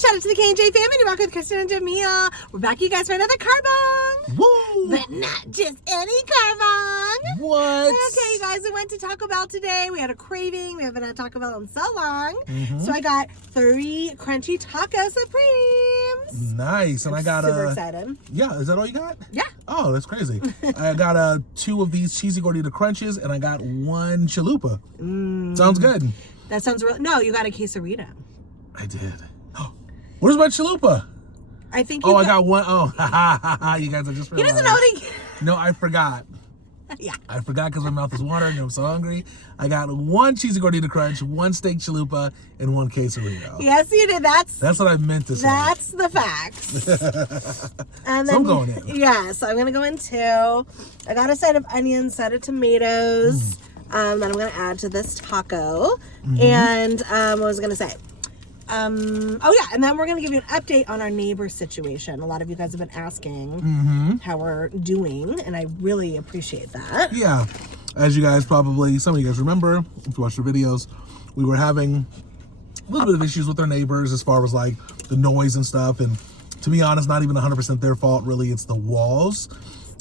Shout out to the K&J family. You're back with Kristen and Jamil. We're back, you guys, for another carbang. Woo! But not just any carbang. What? Okay, you guys, we went to Taco Bell today. We had a craving. We haven't had Taco Bell in so long. So I got 3 crunchy taco supremes. Nice. And I got super excited. Yeah, is that all you got? Yeah. Oh, that's crazy. I got 2 of these cheesy gordita crunches, and I got 1 chalupa. Sounds good. That sounds real. No, you got a quesarito. I did. Where's my chalupa? I think I got 1. Oh, you guys, I just realized. He doesn't know what he... No, I forgot. Yeah. I forgot because my mouth is watering and I'm so hungry. I got 1 cheesy gordita crunch, 1 steak chalupa, and 1 quesarito. Yes, you did. That's what I meant to say. That's the facts. And then, so I'm going in. Yeah, so I'm going to go in 2. I got a side of onions, side of tomatoes that I'm going to add to this taco. And what was I going to say? Oh yeah, and then we're gonna give you an update on our neighbor situation. A lot of you guys have been asking how we're doing, and I really appreciate that. Yeah, as you guys probably, some of you guys remember, if you watch the videos, we were having a little bit of issues with our neighbors as far as like the noise and stuff. And to be honest, not even 100% their fault. Really, it's the walls.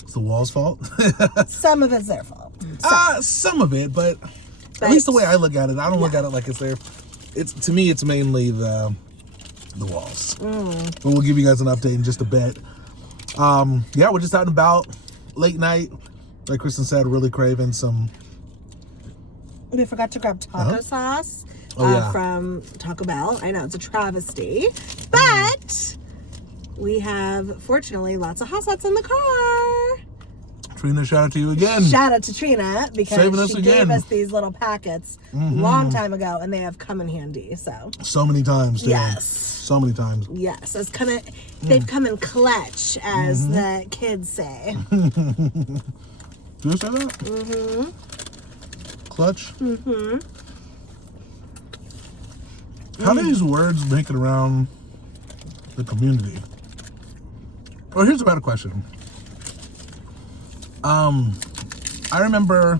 It's the walls' fault. Some of it's their fault. Some of it, but at least the way I look at it, I don't look at it like it's their. To me, it's mainly the walls. But we'll give you guys an update in just a bit. Yeah, we're just out and about, late night. Like Kristen said, really craving some. We forgot to grab taco sauce from Taco Bell. I know, it's a travesty. But we have, fortunately, lots of hot sauce in the car. Trina, shout out to you again. Shout out to Trina because she gave us these little packets long time ago, and they have come in handy. So many times, too. Yes, so many times. Yes, it's kind of they've come in clutch, as the kids say. Do you say that? Clutch. How do these words make it around the community? Oh, here's a better question. I remember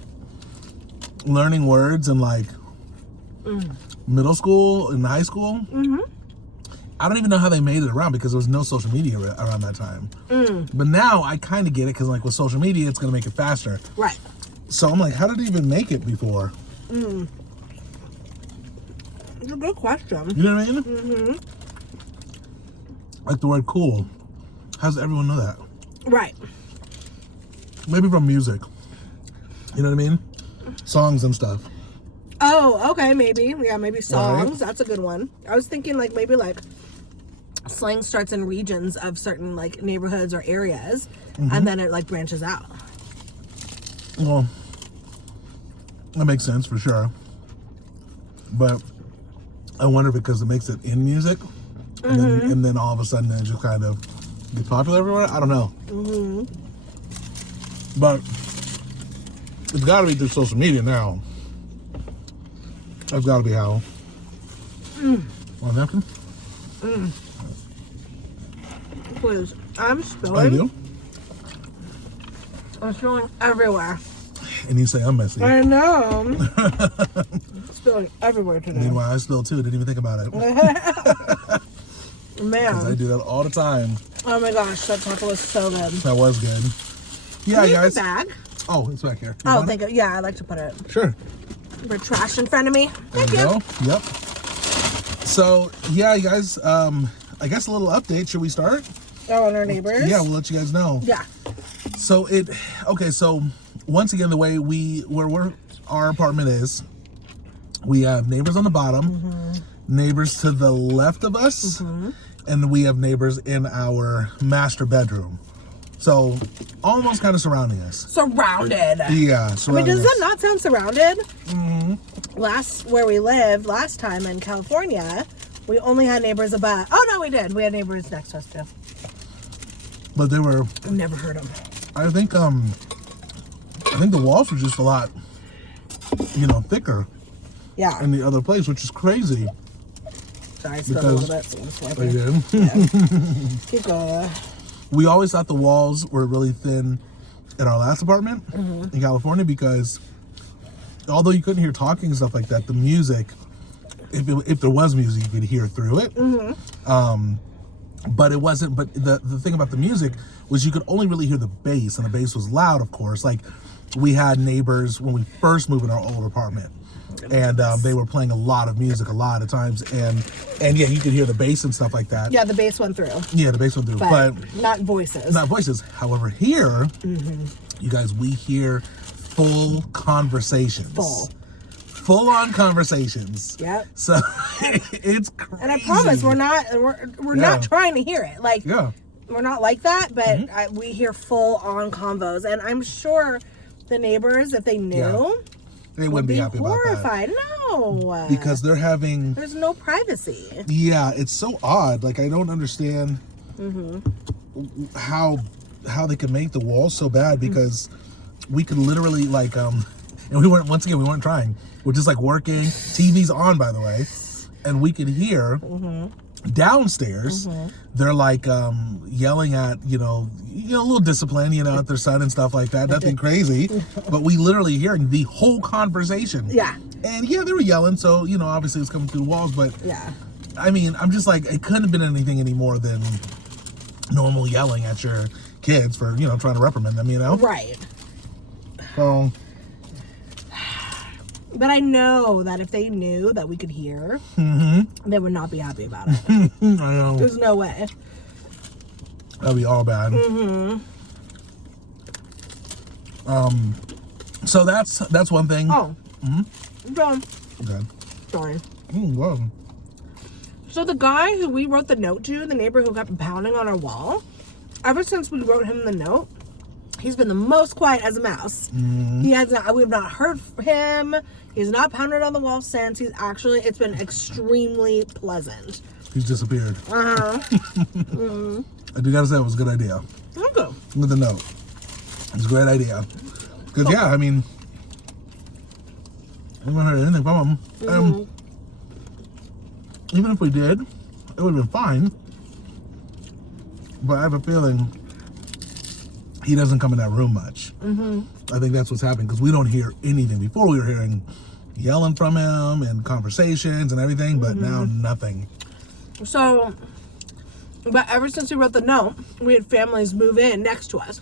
learning words in like middle school and high school. I don't even know how they made it around because there was no social media around that time. But now I kind of get it because like with social media, it's going to make it faster. Right. So I'm like, how did it even make it before? It's a good question. You know what I mean? Like the word cool. How does everyone know that? Right. Maybe from music. You know what I mean? Songs and stuff. Oh, okay, maybe. Yeah, maybe songs. Right. That's a good one. I was thinking like maybe like slang starts in regions of certain like neighborhoods or areas and then it like branches out. Well, that makes sense for sure. But I wonder because it makes it in music and then all of a sudden it just kind of gets popular everywhere. I don't know. But it's got to be through social media now. That's got to be how. Want a napkin? Please. I'm spilling. I do. I'm spilling everywhere. And you say I'm messy. I know. Spilling everywhere today. Meanwhile, I spilled too. Didn't even think about it. Man. Because I do that all the time. Oh my gosh, that taco was so good. That was good. Yeah, Can you guys. the bag? Oh, it's back here. Oh, thank you. Yeah, I like to put it. Sure. For trash in front of me. Thank you. Go. Yep. So, yeah, you guys, I guess a little update. Should we start? Oh, on our neighbors? Yeah, we'll let you guys know. Yeah. So, so once again, the way where our apartment is, we have neighbors on the bottom, neighbors to the left of us, and we have neighbors in our master bedroom. So, almost kind of surrounding us. Surrounded. Yeah, surrounding does that not sound surrounded? Where we lived last time in California, we only had neighbors above. Oh, no, we did. We had neighbors next to us, too. But they were... I've never heard them. I think the walls were just a lot, thicker. Yeah. In the other place, which is crazy. Sorry, I spilled a little bit, so I'm just wiping. Yeah. Keep going. We always thought the walls were really thin in our last apartment in California because although you couldn't hear talking and stuff like that, the music if there was music, you could hear through it. But it wasn't. But the thing about the music was you could only really hear the bass, and the bass was loud, of course. Like we had neighbors when we first moved in our old apartment, and they were playing a lot of music a lot of times, and yeah, you could hear the bass and stuff like that. Yeah, the bass went through. Yeah, the bass went through, but not voices. Not voices. However, here, you guys, we hear full conversations. Full on conversations. Yep. So it's crazy. And I promise we're not trying to hear it. Like we're not like that, but we hear full on convos, and I'm sure the neighbors, if they knew, they wouldn't be happy horrified. about that. No, because there's no privacy. Yeah, it's so odd. Like I don't understand how they could make the walls so bad, because we could literally like and we weren't trying. We're just like working. TV's on, by the way, and we could hear downstairs. They're like yelling at a little discipline, at their son and stuff like that. Nothing crazy, but we literally hearing the whole conversation. Yeah. And yeah, they were yelling, so obviously it's coming through the walls. But yeah, I mean, I'm just like, it couldn't have been anything any more than normal yelling at your kids for trying to reprimand them. Right. So. But I know that if they knew that we could hear, they would not be happy about it. I know. There's no way. That'd be all bad. So that's one thing. Oh. Go. Okay. Sorry. Wow. So the guy who we wrote the note to, the neighbor who kept pounding on our wall, ever since we wrote him the note, he's been the most quiet as a mouse. We have not heard from him. He's not pounded on the wall since. It's been extremely pleasant. He's disappeared. I do gotta say, it was a good idea. Okay. With the note. It's a great idea. Because, I mean, we haven't heard anything from him. Even if we did, it would have been fine. But I have a feeling he doesn't come in that room much. I think that's what's happening, because we don't hear anything. Before we were hearing yelling from him and conversations and everything, but now nothing. So, but ever since we wrote the note, we had families move in next to us.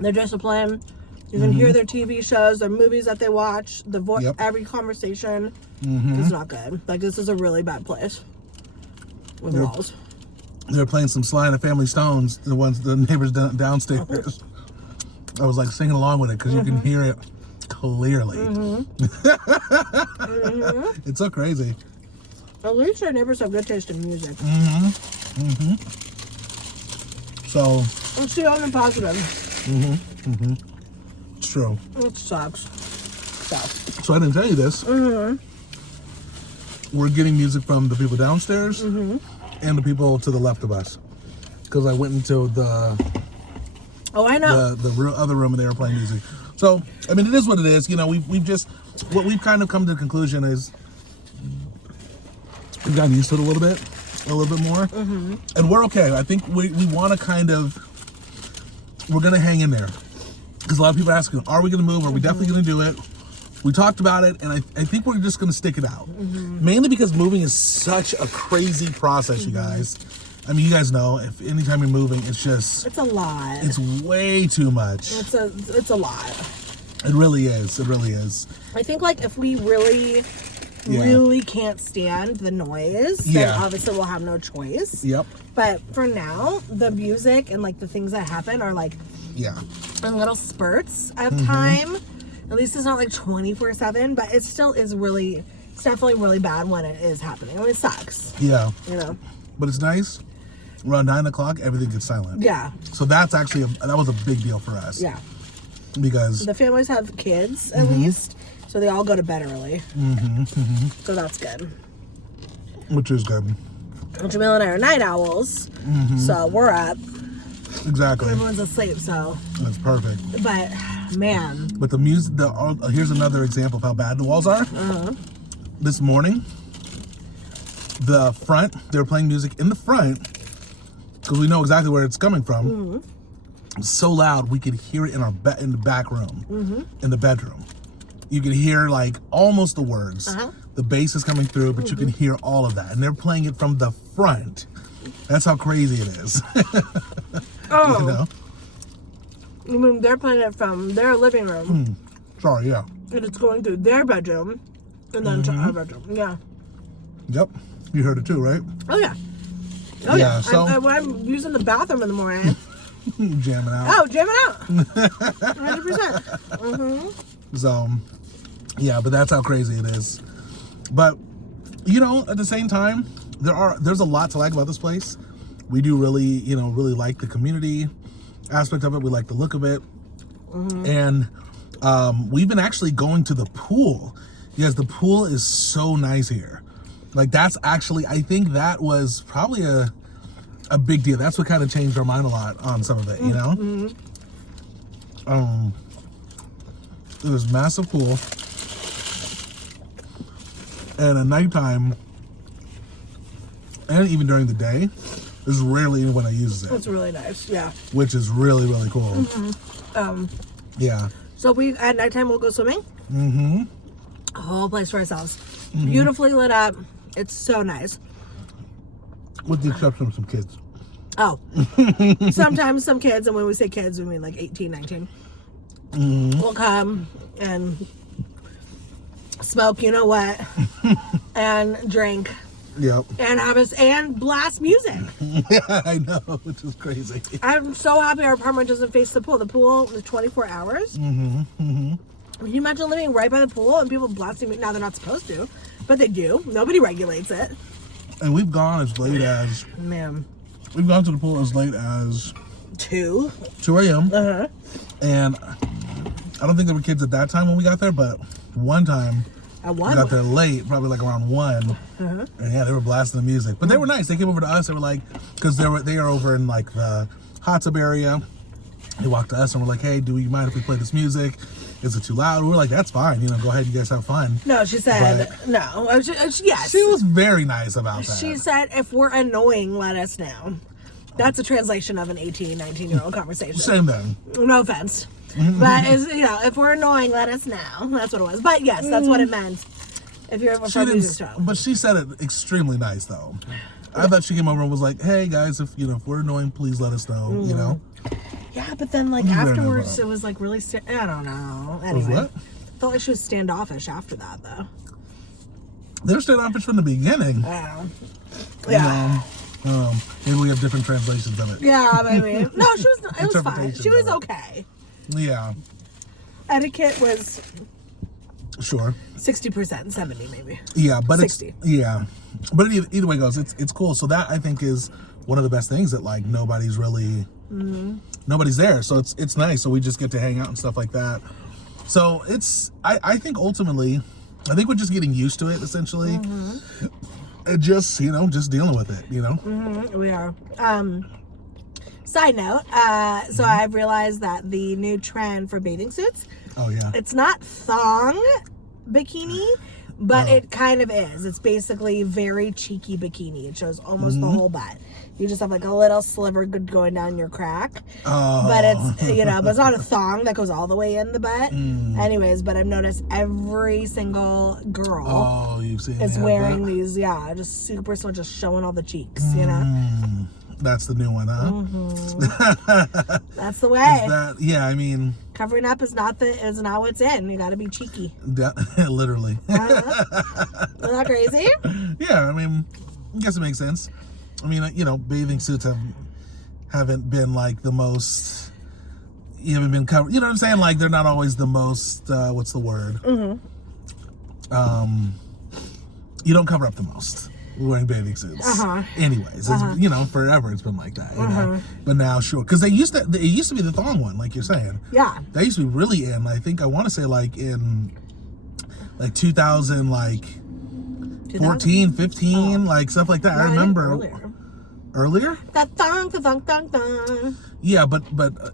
They're disciplined. You can hear their TV shows, their movies that they watch, the voice, every conversation. It's not good. Like, this is a really bad place with walls. They were playing some Sly and the Family Stones, the neighbors downstairs. I was like singing along with it, because you can hear it clearly. It's so crazy. At least our neighbors have good taste in music. So let's see on the positive. It's true. It sucks. So I didn't tell you this. We're getting music from the people downstairs and the people to the left of us, because I went into the the other room and they were playing music. So I mean, it is what it is. We've just, what we've kind of come to the conclusion is we've gotten used to it a little bit more, and we're okay. I think we want to we're gonna hang in there, because a lot of people are asking, are we gonna move? Are we definitely gonna do it? We talked about it, and I think we're just going to stick it out. Mainly because moving is such a crazy process, you guys. I mean, you guys know, if anytime you're moving, it's a lot. It's way too much. It's a lot. It really is. It really is. I think, like, if we really can't stand the noise, then obviously we'll have no choice. Yep. But for now, the music and, like, the things that happen are, like, in little spurts of time. At least it's not like 24/7, but it still is it's definitely really bad when it is happening. I mean, it sucks. Yeah. But it's nice. Around 9 o'clock, everything gets silent. Yeah. So that's actually, that was a big deal for us. Yeah. Because the families have kids, at least, so they all go to bed early. So that's good. Which is good. Jamil and I are night owls, so we're up. Exactly. Everyone's asleep, so. That's perfect. But, man. But the music, here's another example of how bad the walls are. This morning, the front, they were playing music in the front, because we know exactly where it's coming from. so loud we could hear it in in the back room, in the bedroom. You could hear like almost the words. The bass is coming through, but you can hear all of that, and they're playing it from the front. That's how crazy it is. Oh, you know? I mean, they're playing it from their living room. Sorry, yeah. And it's going through their bedroom, and then to our bedroom. Yeah. Yep. You heard it too, right? Oh yeah. Oh yeah. So when I'm using the bathroom in the morning. jamming out. Oh, jamming out. 100%. So, yeah, but that's how crazy it is. But, you know, at the same time, there's a lot to like about this place. We do really like the community aspect of it. We like the look of it. And we've been actually going to the pool. Yes, the pool is so nice here. Like, that's actually, I think that was probably a big deal. That's what kind of changed our mind a lot on some of it, you know? It was massive pool. And at nighttime, and even during the day, there's rarely anyone that uses it. It's really nice, yeah. Which is really, really cool. Yeah. So at nighttime we'll go swimming. A whole place for ourselves. Beautifully lit up. It's so nice. With the exception of some kids. Oh. Sometimes some kids, and when we say kids, we mean like 18, 19. Will come and smoke, you know what, and drink. Yep. And have us and blast music. Yeah, I know, which is crazy. I'm so happy our apartment doesn't face the pool. The pool is 24 hours. Can you imagine living right by the pool and people blasting music? Now they're not supposed to, but they do. Nobody regulates it. And we've gone as late as... Man. We've gone to the pool as late as... 2 a.m. And I don't think there were kids at that time when we got there, but one time... We got there late, probably like around 1. And yeah, they were blasting the music. But they were nice. They came over to us. They were like, because they are over in like the hot tub area. They walked to us and were like, hey, do you mind if we play this music? Is it too loud? We were like, that's fine. You know, go ahead. You guys have fun. No, she said, no. Yes. She was very nice about that. She said, if we're annoying, let us know. That's a translation of an 18, 19-year-old conversation. Same thing. No offense. But, if we're annoying, let us know. That's what it was. But, yes, that's what it meant. If you're ever from music show. But she said it extremely nice, though. I thought she came over and was like, hey, guys, if we're annoying, please let us know, you know? Yeah, but then, like, afterwards, it was, like, really... I don't know. Anyway. What? I felt like she was standoffish after that, though. They were standoffish from the beginning. Yeah. Maybe we have different translations of it. Yeah, maybe. No, it was fine. She was okay. Yeah. Etiquette was... Sure. 60%, 70 maybe. Yeah, but 60. But either way it goes, it's cool. So that I think is one of the best things, that like nobody's really nobody's there. So it's nice. So we just get to hang out and stuff like that. So I think ultimately, I think we're just getting used to it essentially. And just dealing with it, We are. Side note, so I've realized that the new trend for bathing suits, it's not thong bikini, but it kind of is. It's basically very cheeky bikini. It shows almost the whole butt. You just have like a little sliver going down your crack. But it's, but it's not a thong that goes all the way in the butt. Anyways, but I've noticed every single girl is wearing these, just super small, just showing all the cheeks, That's the new one, huh? That's the way. Covering up is not what's in. You got to be cheeky. Literally. Isn't that crazy? Yeah, I guess it makes sense. Bathing suits haven't been like the most. You haven't been covered. You know what I'm saying? Like they're not always the most. What's the word? You don't cover up the most wearing bathing suits. Anyways, it's, forever it's been like that. But now, sure, because it used to be the thong one, like you're saying. Yeah. That used to be really in. I want to say like in like 2000, like 14, 15, like stuff like that. I remember. Earlier? That thong, the thong, thong, thong. Yeah, but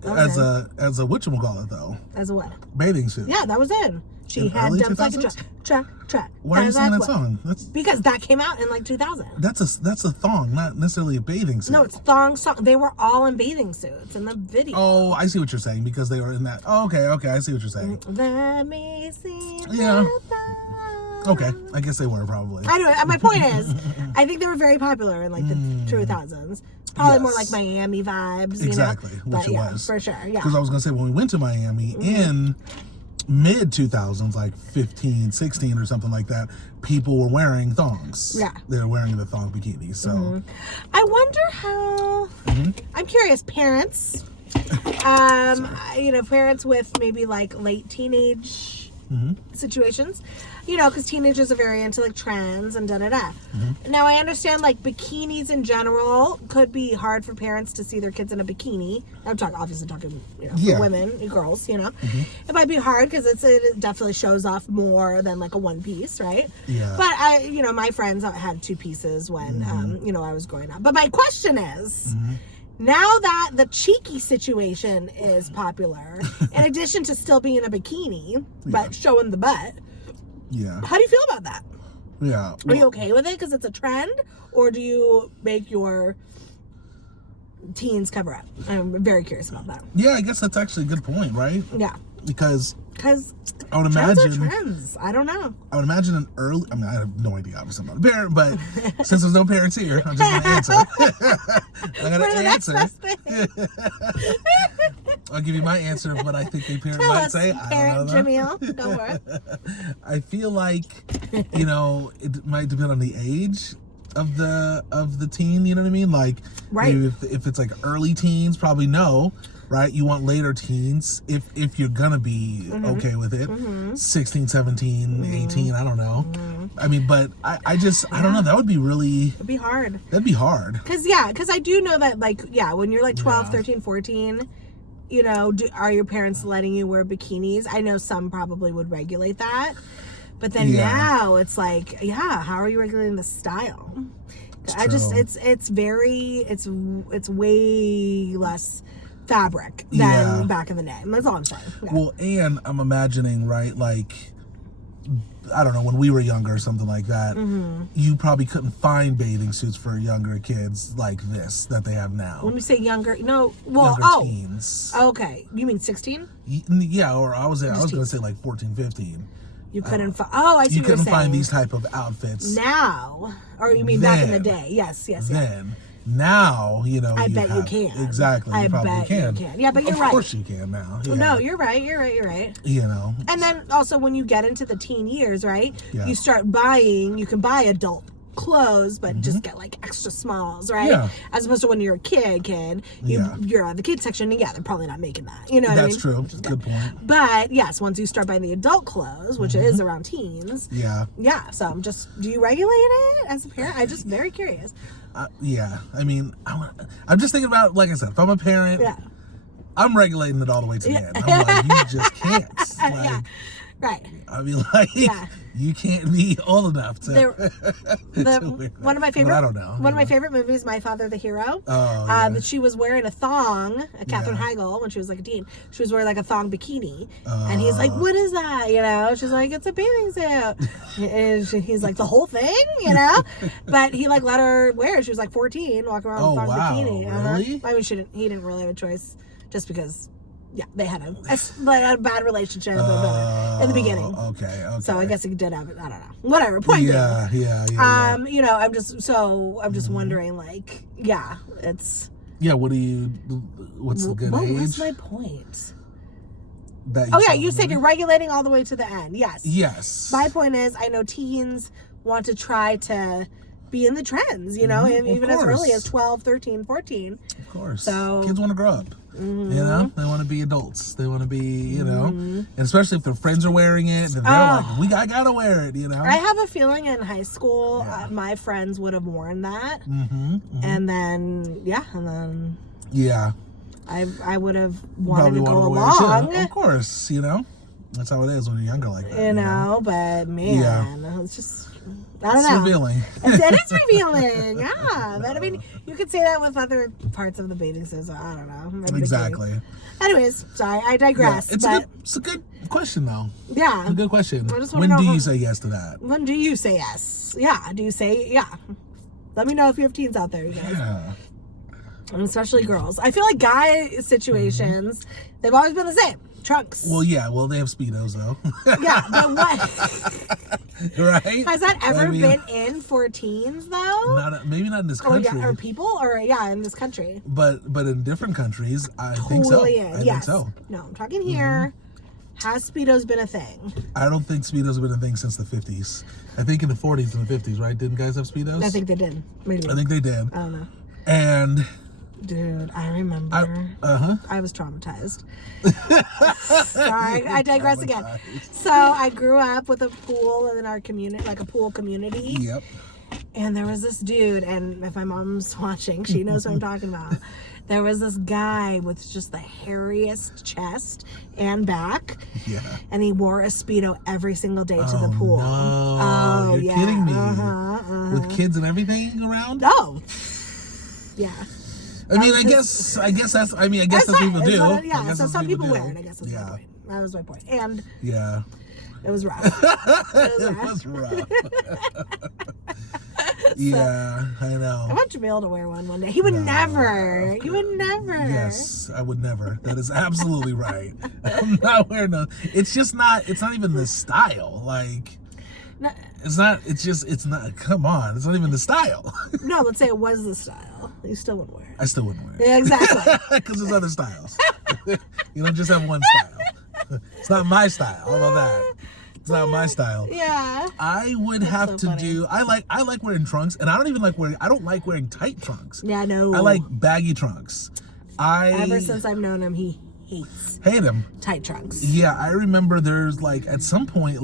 as a whatchamacallit though. As a what? Bathing suit. Yeah, that was in. She had dumps like a track. Why are you singing that song? Because that came out in like 2000. That's a thong, not necessarily a bathing suit. No, it's thong song. They were all in bathing suits in the video. Oh, I see what you're saying, because they were in that. Oh, okay, I see what you're saying. Let me see. Yeah. Okay, I guess they were probably. Anyway, my point is, I think they were very popular in like the 2000s. Probably more like Miami vibes. Exactly, you know? which it was. For sure, yeah. Because I was going to say, when we went to Miami in mid-2000s, like 15, 16 or something like that, people were wearing thongs. Yeah. They were wearing the thong bikinis, so. I wonder how, I'm curious, parents, parents with maybe like late teenage situations, because teenagers are very into like trends and da-da-da. Now I understand like bikinis in general could be hard for parents to see their kids in a bikini. I'm obviously talking for women, girls, It might be hard because it definitely shows off more than like a one piece, right? Yeah. But my friends had two pieces when, I was growing up. But my question is, now that the cheeky situation is popular, in addition to still being a bikini, but showing the butt, how do you feel about that? Yeah. Are you okay with it because it's a trend? Or do you make your teens cover up? I'm very curious about that. Yeah, I guess that's actually a good point, right? Yeah. Because I would trends imagine... are trends. I don't know. I would imagine an early... I mean, I have no idea. Obviously, I'm not a parent, but since there's no parents here, I'm just going to answer. I'm going to answer. I'll give you my answer of what I think a parent might say. Parent Jamil, go for it. I feel like, it might depend on the age of the teen, you know what I mean? Like, maybe if it's like early teens, probably no. Right? You want later teens if you're gonna be okay with it. 16, 17, 18, I don't know. I mean, but I don't know. That would be really... It'd be hard. That'd be hard. Because I do know that, when you're like 12, 13, 14, are your parents letting you wear bikinis? I know some probably would regulate that. But then now it's like, how are you regulating the style? It's way less fabric than back in the day. That's all I'm saying. Yeah. Well, and I'm imagining, right, like, I don't know, when we were younger or something like that, you probably couldn't find bathing suits for younger kids like this that they have now. When we say younger, younger teens. Okay. You mean 16? Yeah, or I was going to say like 14, 15. You couldn't find... Oh, I see what you're saying. You couldn't find these type of outfits. Now. Or you mean back in the day. Yes. Then. Now, I bet you can. Exactly. I bet you can. Yeah, but you're right. Of course you can now. Yeah. No, you're right. And then also when you get into the teen years, right? Yeah. You start buying, you can buy adult clothes, but just get like extra smalls, right? Yeah. As opposed to when you're a kid, you're on the kids section, and they're probably not making that. You know what I mean? That's true. Good point. But yes, once you start buying the adult clothes, which is around teens. Yeah. Yeah. So do you regulate it as a parent? I'm just very curious. I mean, I'm just thinking about, like I said, if I'm a parent, I'm regulating it all the way to the end. I'm like, you just can't. Like, right. I mean, like, you can't be old enough to. One of my favorite. I don't know. One of my favorite movies, My Father the Hero. Oh, yeah. That she was wearing a thong. Katherine Heigl, when she was like a teen, she was wearing like a thong bikini, and he's like, "What is that?" She's like, "It's a bathing suit." And he's like, "The whole thing?" But he like let her wear it. She was like 14, walking around with a thong bikini. Really? I mean, he didn't really have a choice, just because. Yeah, they had a bad relationship in the beginning. Okay. So I guess he did have it. I don't know. Whatever. Point being. Yeah. I'm just wondering, like, it's. Yeah. What's the good age? What's my point? You said you're regulating all the way to the end. Yes. Yes. My point is, I know teens want to try to be in the trends, even as early as 12, 13, 14. Of course. So kids want to grow up. They want to be adults. They want to be, and especially if their friends are wearing it, then they're like, I gotta wear it, I have a feeling in high school, my friends would have worn that, and then I would have wanted to go along. Of course, That's how it is when you're younger like that. You know, but man, it's just, I don't know. It's revealing. It is revealing, yeah. But I mean, you could say that with other parts of the bathing suit, so I don't know. Maybe Exactly. Anyways, sorry, I digress. Yeah, it's a good question, though. Yeah. It's a good question. When do you say yes to that? When do you say yes? Yeah. Do you say, yeah. Let me know if you have teens out there, you guys. Yeah. And especially girls. I feel like guy situations, they've always been the same. Trunks. Well, yeah. Well, they have Speedos, though. Yeah, but what? Right? Has that ever been in for teens, though? Maybe not in this country. Or people? Or, in this country. But in different countries, I think so. I think so. No, I'm talking here. Has Speedos been a thing? I don't think Speedos have been a thing since the 50s. I think in the 40s and the 50s, right? Didn't guys have Speedos? I think they did. Maybe. I think they did. I don't know. And... Dude, I remember. I was traumatized. Sorry, I digress again. So I grew up with a pool in our community, like a pool community. Yep. And there was this dude, and if my mom's watching, she knows what I'm talking about. There was this guy with just the hairiest chest and back. Yeah. And he wore a Speedo every single day to the pool. No. You're kidding me. With kids and everything around? Oh. Yeah. I mean, I guess that's what people do. So some people wear it, I guess that's my point. That was my point. And yeah. It was rough. It was rough. Yeah, I know. I want Jamil to wear one day. He would never. He would never. Yes, I would never. That is absolutely right. I'm not wearing those. It's just not. It's not even the style. Like, no, it's not. It's just. It's not. Come on. It's not even the style. No, let's say it was the style. You still wouldn't wear it. I still wouldn't wear it. Yeah, exactly. Because there's other styles. You don't just have one style. It's not my style. How about that? It's not my style. Yeah. I would have to do. I like wearing trunks, and I don't like wearing tight trunks. Yeah, no. I like baggy trunks. Ever since I've known him, he hate him. Tight trunks. Yeah, I remember there's like at some point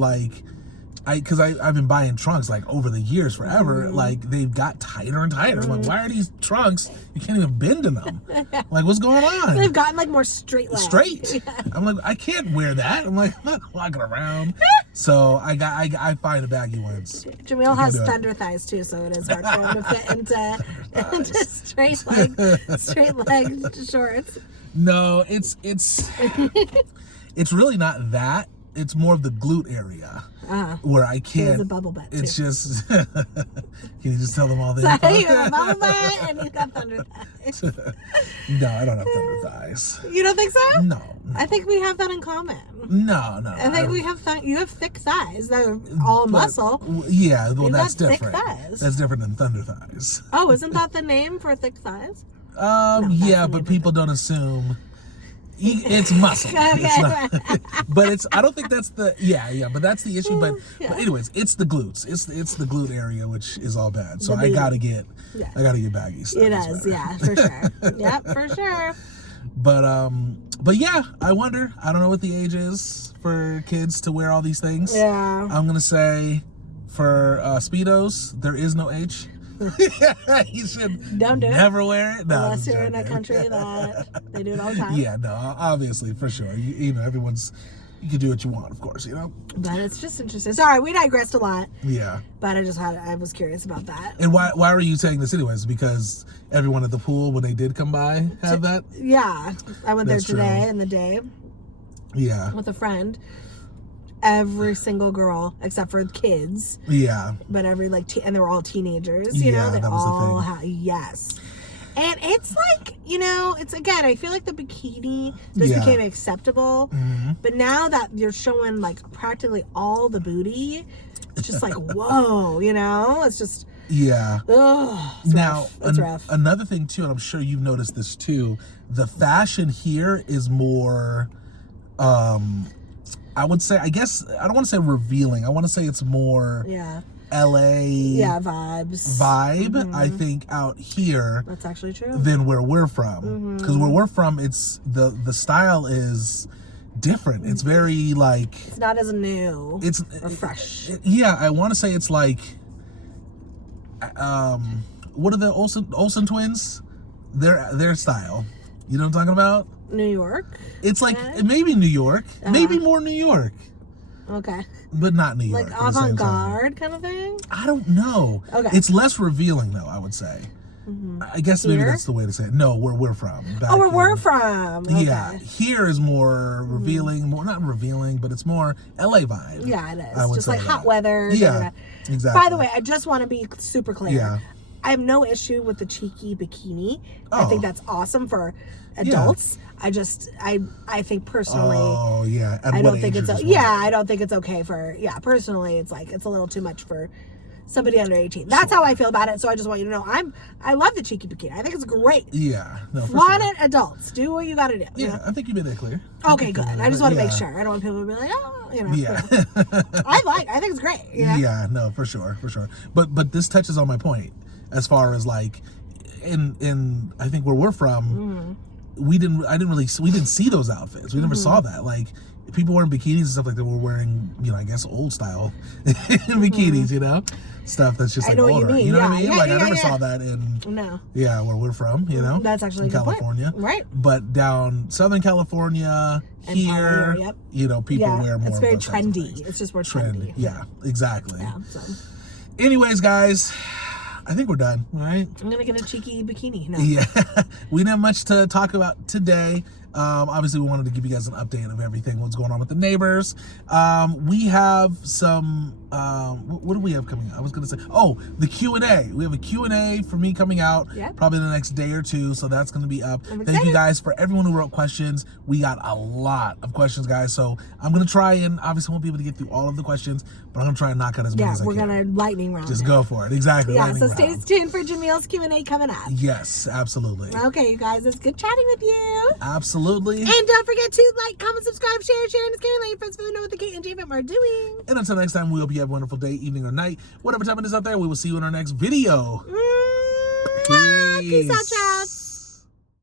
because I've been buying trunks like over the years forever. Like they've got tighter and tighter. I'm like, why are these trunks? You can't even bend in them. Like, what's going on? They've gotten like more straight legs. Straight. Yeah. I'm like, I can't wear that. I'm like, I'm not walking around. So I find the baggy ones. Jamil has thunder thighs too, so it is hard for him to fit into straight leg shorts. No, it's really not that. It's more of the glute area where I can't. There's a bubble butt too. It's just. Can you just tell them all the info? You have a bubble butt and you got thunder thighs. No, I don't have thunder thighs. You don't think so? No. I think we have that in common. No. I think we have you have thick thighs. They're all muscle. Yeah, well, that's different. Thick thighs. That's different than thunder thighs. Oh, isn't that the name for thick thighs? No, yeah, but people don't assume. It's muscle. It's not, but I don't think that's the but that's the issue. But anyways, it's the glutes. It's the glute area, which is all bad. So I gotta get baggy stuff. It is, yeah, for sure. Yep, for sure. But yeah, I wonder. I don't know what the age is for kids to wear all these things. Yeah. I'm gonna say for Speedos, there is no age. You should never wear it. No, unless you're in a country that they do it all the time. Yeah, no, obviously, for sure. You know, you can do what you want, of course, you know. But it's just interesting. Sorry, we digressed a lot. Yeah. But I was curious about that. And why were you saying this anyways? Because everyone at the pool, when they did come by, had that? Yeah. I went there today in the day. Yeah. With a friend. Every single girl, except for kids. Yeah. But every and they were all teenagers. You know, they all yes. And it's like, you know, it's again, I feel like the bikini just became acceptable. Mm-hmm. But now that you're showing like practically all the booty, it's just like, whoa, you know, it's just. Yeah. Now, it's rough. Another thing too, and I'm sure you've noticed this too, the fashion here is more. I would say, I guess, I don't want to say revealing. I want to say it's more LA vibe, mm-hmm. I think, out here. That's actually true. Than where we're from. Because where we're from, it's the style is different. It's very like... It's not as new or fresh. Yeah, I want to say it's like... what are the Olsen twins? Their style. You know what I'm talking about? New York. It's like maybe New York, maybe more New York. Okay. But not New York. Like avant-garde kind of thing? I don't know. Okay. It's less revealing though, I would say. I guess maybe that's the way to say it. No, where we're from. Where we're from. Okay. Yeah. Here is more revealing, more not revealing, but it's more LA vibe. Yeah, it is. I would just say like hot weather. Yeah. Exactly. By the way, I just want to be super clear. Yeah. I have no issue with the cheeky bikini. I think that's awesome for adults. I think personally. Oh yeah. I don't think it's I don't think it's okay for personally it's like it's a little too much for somebody under 18. That's how I feel about it. So I just want you to know I love the cheeky bikini. I think it's great. Yeah. No, for Flaunt sure. it, adults. Do what you got to do. Yeah, you know? I think you made that clear. Okay, good. I just want to make sure. I don't want people to be like, oh, you know. Yeah. I think it's great. You know? Yeah. No, for sure. But this touches on my point as far as like in I think where we're from. We didn't see those outfits. We never saw that. Like people wearing bikinis and stuff like that were wearing, I guess old style bikinis, stuff that's just like older. You know what I mean? I never saw that in where we're from, That's actually in California. Right. But down Southern California, and here, people wear more. It's very trendy. It's just more trendy. Yeah, exactly. Yeah, so. Anyways, guys, I think we're done, right? I'm gonna get a cheeky bikini. No. Yeah, we didn't have much to talk about today. Obviously, we wanted to give you guys an update of everything, what's going on with the neighbors. We have some, what do we have coming out? I was going to say, the Q&A. We have a Q&A for me coming out probably the next day or two, so that's going to be up. Thank you guys for everyone who wrote questions. We got a lot of questions, guys, so I'm going to try and, obviously, won't be able to get through all of the questions, but I'm going to try and knock out as many as I can. Yeah, we're going to lightning round Just go for it. Exactly. Yeah, so stay tuned for Jamil's Q&A coming up. Yes, absolutely. Okay, you guys, it's good chatting with you. Absolutely. And don't forget to like, comment, subscribe, share, and scare and let your friends so they know what the K&J Fam are doing. And until next time, we hope you have a wonderful day, evening, or night. Whatever time it is out there, we will see you in our next video. Peace out, y'all.